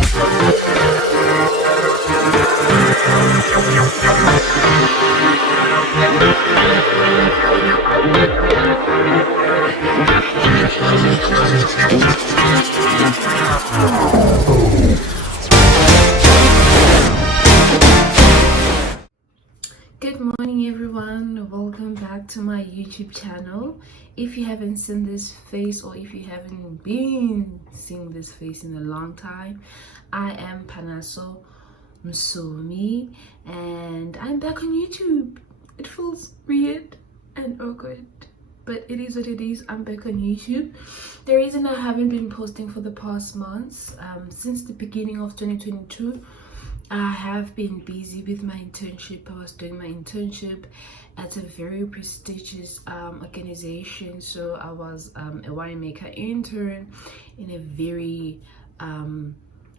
Good morning everyone, welcome back to my YouTube channel. If you haven't seen this face, or if you haven't been seeing this face in a long time, I am Panaso Msomi and I'm back on YouTube. It feels weird and awkward, but it is what it is. I'm back on YouTube. The reason I haven't been posting for the past months, since the beginning of 2022, I have been busy with my internship. I was doing my internship at a very prestigious organization. So I was a winemaker intern in a very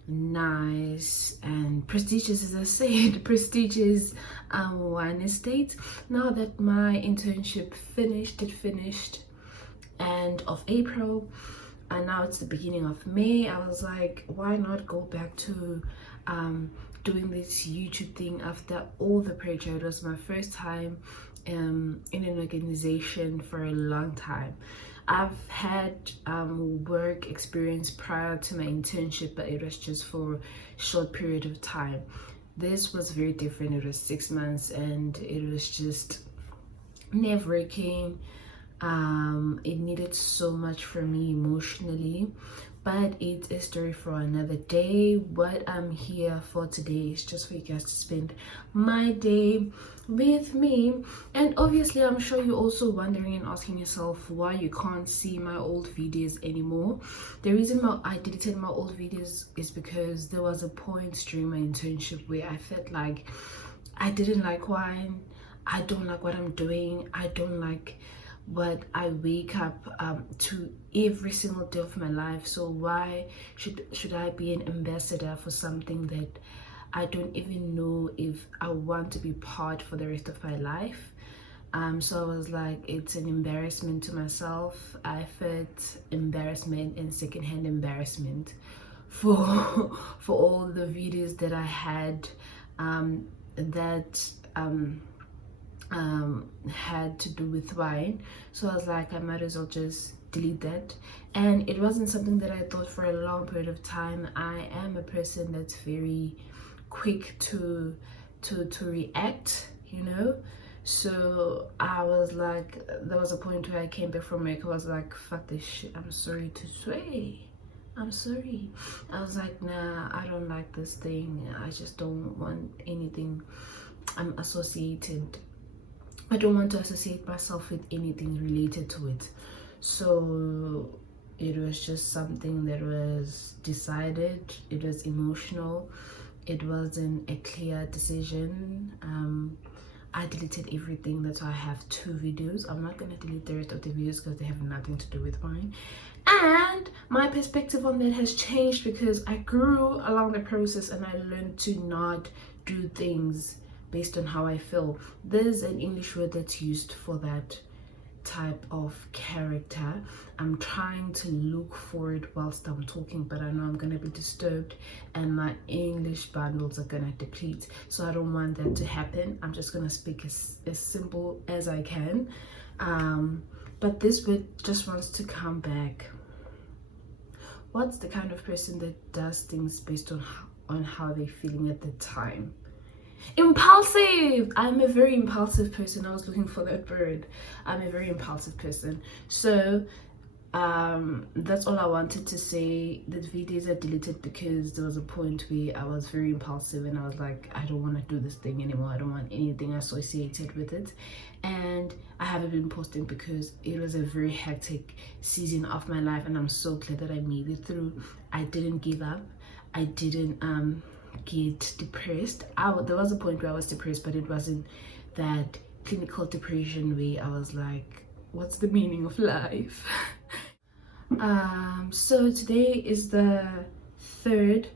nice and prestigious, as I said, prestigious wine estate. Now that my internship finished, it finished end of April, and now it's the beginning of May. I was like, why not go back to doing this YouTube thing after all the pressure. It was my first time in an organization for a long time. I've had work experience prior to my internship, but it was just for a short period of time. This was very different. It was 6 months and it was just nerve-wracking. It needed so much from me emotionally, but it's a story for another day. What I'm here for today is just for you guys to spend my day with me. And obviously I'm sure you're also wondering and asking yourself why you can't see my old videos anymore. The reason I deleted my old videos is because there was a point during my internship where I felt like I didn't like wine. I don't like what I'm doing. I don't like what I wake up to every single day of my life. So why should I be an ambassador for something that I don't even know if I want to be part for the rest of my life? So I was like, it's an embarrassment to myself. I felt embarrassment and secondhand embarrassment for for all the videos that I had that had to do with wine. So I was like, I might as well just delete that. And it wasn't something that I thought for a long period of time. I am a person that's very quick to react, you know. So I was like, there was a point where I came back from work. I was like, fuck this shit, I'm sorry to say, I'm sorry. I was like, nah, I don't like this thing. I just don't want anything associated. I don't want to associate myself with anything related to it. So it was just something that was decided. It was emotional. It wasn't a clear decision. I deleted everything. That's why I have 2 videos. I'm not going to delete the rest of the videos because they have nothing to do with wine. And my perspective on that has changed because I grew along the process and I learned to not do things based on how I feel. There's an English word that's used for that type of character. I'm trying to look for it whilst I'm talking, but I know I'm gonna be disturbed and my English bundles are gonna deplete. So I don't want that to happen. I'm just gonna speak as simple as I can. But this word just wants to come back. What's the kind of person that does things based on how they're feeling at the time? Impulsive. I'm a very impulsive person. I was looking for that word. I'm a very impulsive person. So that's all I wanted to say. The videos are deleted because there was a point where I was very impulsive and I was like, I don't want to do this thing anymore. I don't want anything associated with it. And I haven't been posting because it was a very hectic season of my life, and I'm so glad that I made it through. I didn't give up. I didn't get depressed. There was a point where I was depressed, but it wasn't that clinical depression where I was like, what's the meaning of life? So today is the 3rd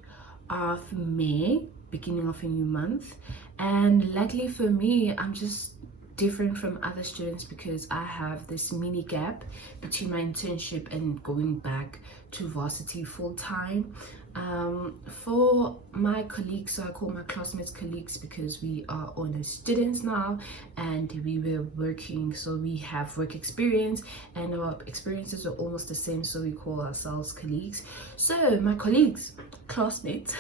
of May, beginning of a new month, and luckily for me, I'm just different from other students because I have this mini gap between my internship and going back to varsity full time. For my colleagues, so I call my classmates colleagues because we are honor students now and we were working, so we have work experience and our experiences are almost the same, so we call ourselves colleagues. So my colleagues, classmates,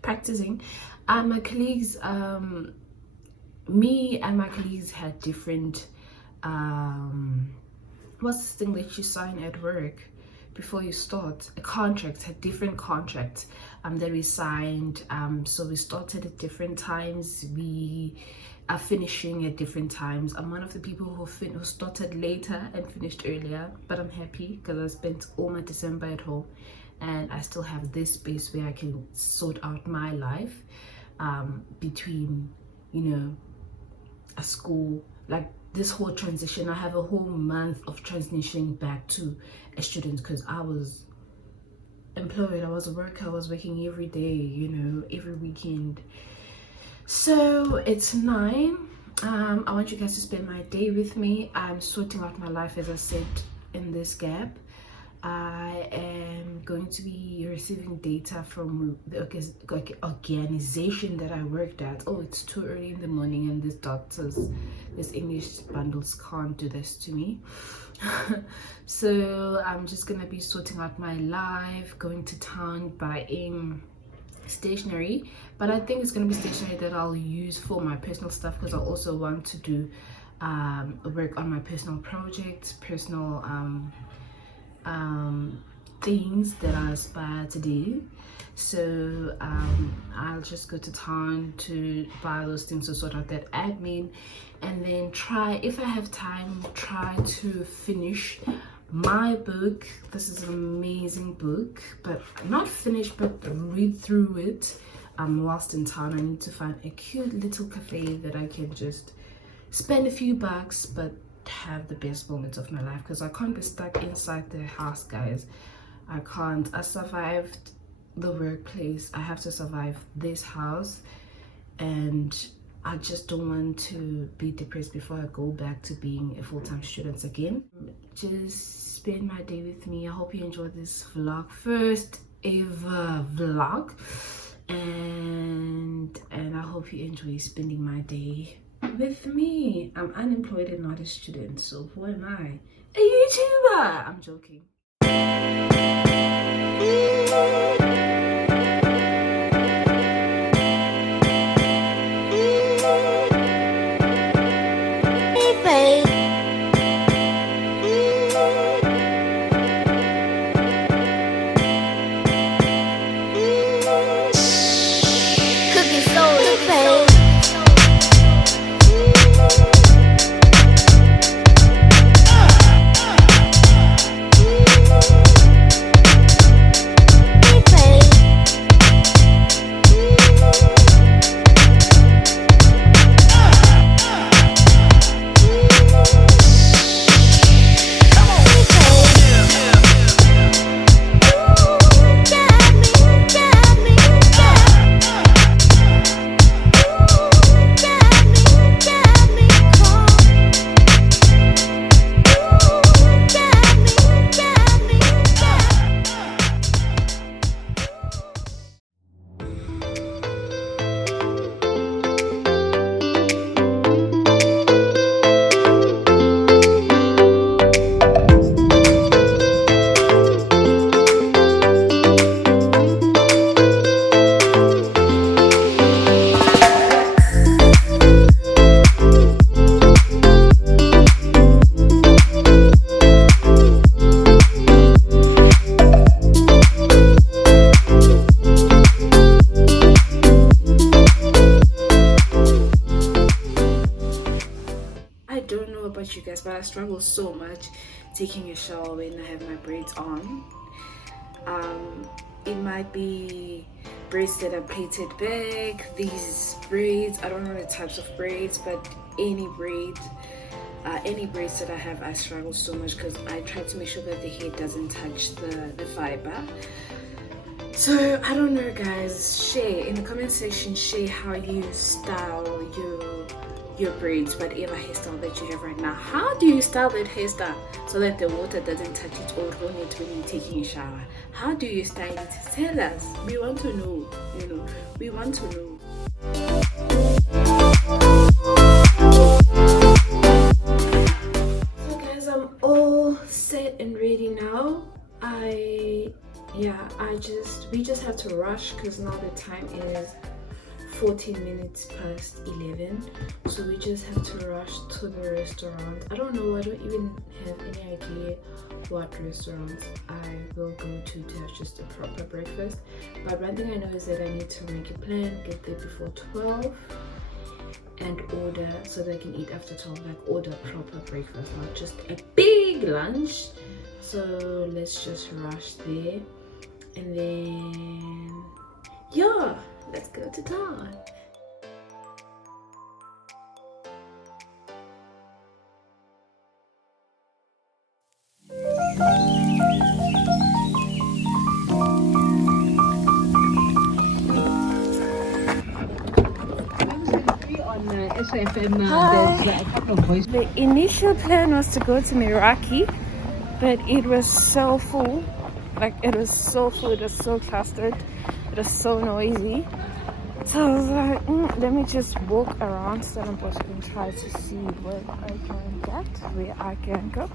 practicing, my colleagues, me and my colleagues had different what's this thing that you sign at work before you start? A contract, had different contracts that we signed. So we started at different times, we are finishing at different times. I'm one of the people who started later and finished earlier, but I'm happy because I spent all my December at home and I still have this space where I can sort out my life between, you know, a school, like this whole transition. I have a whole month of transitioning back to a student because I was employed, I was a worker, I was working every day, you know, every weekend. So it's 9. I want you guys to spend my day with me. I'm sorting out my life, as I said, in this gap. I am going to be receiving data from the organization that I worked at. Oh, it's too early in the morning and these doctors, these English bundles can't do this to me. So I'm just gonna be sorting out my life, going to town, buying stationery, but I think it's gonna be stationery that I'll use for my personal stuff because I also want to do work on my personal projects, personal things that I aspire to do. So I'll just go to town to buy those things, to sort out that admin, and then try, if I have time, try to finish my book. This is an amazing book, but not finished, but read through it. I'm lost in town. I need to find a cute little cafe that I can just spend a few bucks but have the best moments of my life, because I can't be stuck inside the house, guys. I can't. I survived the workplace, I have to survive this house, and I just don't want to be depressed before I go back to being a full-time student again. Just spend my day with me. I hope you enjoyed this vlog, first ever vlog, and I hope you enjoy spending my day with me. I'm unemployed and not a student, so who am I? A YouTuber! I'm joking. You guys, but I struggle so much taking a shower when I have my braids on. It might be braids that are plaited back, these braids, I don't know the types of braids, but any braids that I have, I struggle so much because I try to make sure that the hair doesn't touch the fiber. So I don't know, guys, share in the comment section, share how you style your your braids, whatever hairstyle that you have right now. How do you style that hairstyle so that the water doesn't touch it or ruin it when you're taking a shower? How do you style it? Tell us. We want to know. We want to know. So guys, I'm all set and ready now. We just have to rush because now the time is 14 minutes past 11, so we just have to rush to the restaurant. I don't even have any idea what restaurants I will go to have just a proper breakfast, but one thing I know is that I need to make a plan, get there before 12 and order so that I can eat after 12, like order proper breakfast, not just a big lunch. So let's just rush there and then yeah, let's go to town. The initial plan was to go to Meraki, but it was so full. It was so full, it was so clustered, it was so noisy. So I was like, let me just walk around Stellenbosch and try to see where I can go.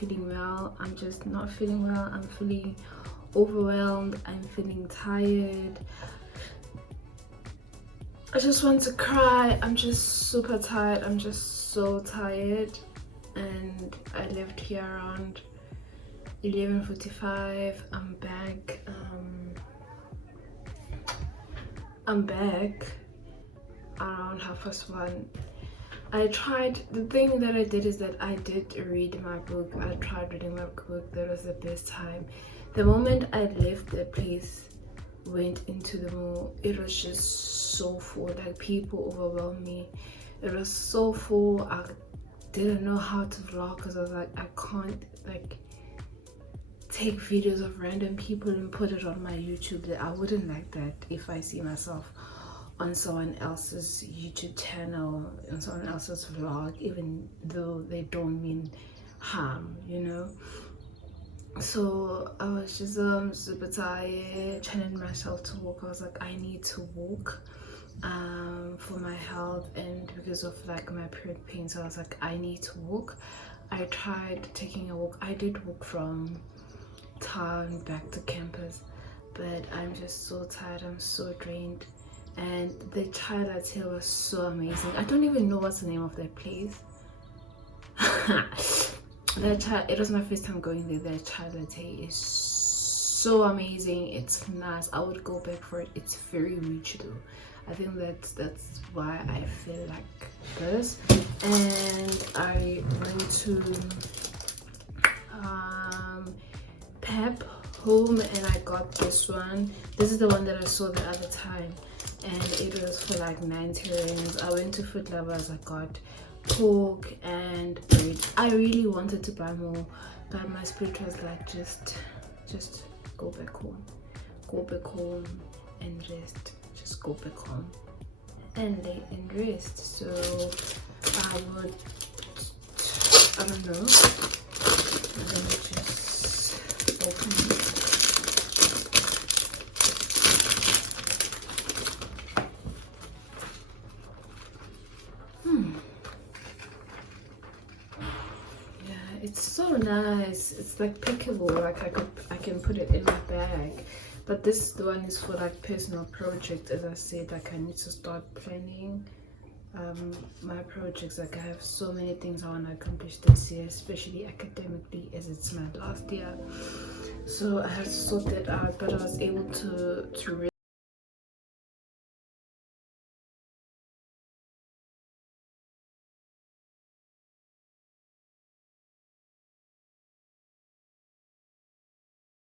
feeling well. I'm just not feeling well. I'm feeling overwhelmed. I'm feeling tired. I just want to cry. I'm just super tired. I'm just so tired. And I left here around 11:45. I'm back. I'm back around 1:30. I tried, the thing that I did is that I did read my book. I tried reading my book. That was the best time. The moment I left the place, went into the mall, it was just so full. Like, people overwhelmed me. It was so full. I didn't know how to vlog because I was like, I can't like take videos of random people and put it on my YouTube. That I wouldn't like that if I see myself on someone else's YouTube channel, on someone else's vlog, even though they don't mean harm, you know. So I was just super tired, challenging myself to walk. I was like, I need to walk for my health and because of like my period pain. So I was like, I need to walk. I tried taking a walk. I did walk from town back to campus, but I'm just so tired. I'm so drained. And the chai latte was so amazing. I don't even know what's the name of that place. It was my first time going there. The chai latte is so amazing. It's nice. I would go back for it. It's very rich though. I think that's why I feel like this. And I went to Pep home and I got this one. This is the one that I saw the other time, and it was for like 90 rands. I went to Foot Lovers. I got pork and bread. I really wanted to buy more, but my spirit was like, just go back home and rest. Just go back home and lay and rest. So I don't know, let me just open it. It's so nice. It's like pickable. Like I can put it in my bag. But this one is for like personal project. As I said, like I need to start planning my projects. Like I have so many things I want to accomplish this year, especially academically, as it's my last year. So I have to sort that out. But I was able to